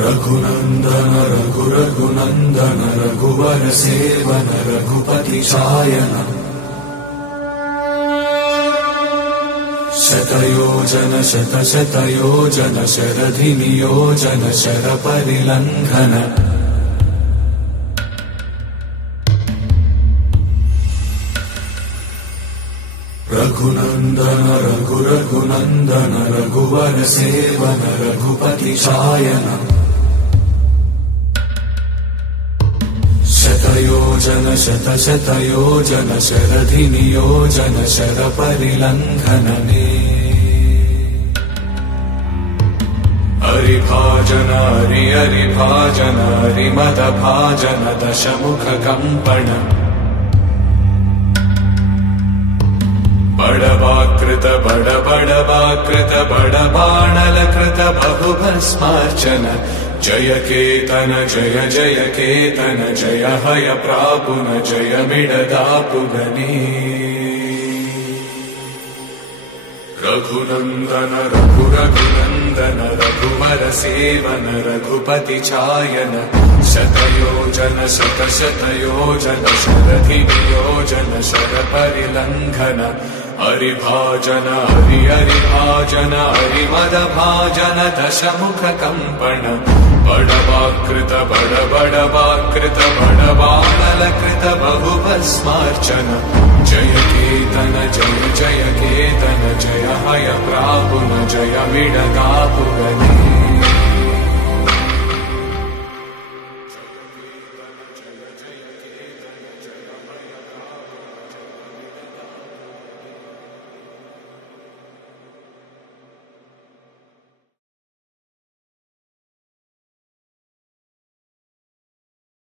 रघुनंदन रघुनंदन रघुवर सेवन रघुपति चायन शतयोजन शतशतयोजन शरधि नियोजन शर परिलंघन रघुनंदन रघुनंदन रघुवर सेवन रघुपति चायन शतयोजन शतशतयोजन शरधि नियोजन शर परिलंघनने हरिभाजन हरिभाजन हरिमद भाजन दशमुख कंपन बड़वाकृत बड़वाकृत बड़बाणलकृत बहुभस्मार्चन जय केतन जय जय केतन जय हय प्रापुन जय मिडदापुगनी रघुनंदन रघुनंदन रघुवर सेवन रघुपति चायन शतयोजन शतशतयोजन शरधि नियोजन शर परिलंघन हरिभाजन हरिभाजन हरिमद भाजन दशमुख कंपन बड़वाकृत बड़वाकृत बड़बाणलकृत बहुभस्मार्चन जय केतन जय जय केतन जय हय प्रापुन जय मिडदापुगनी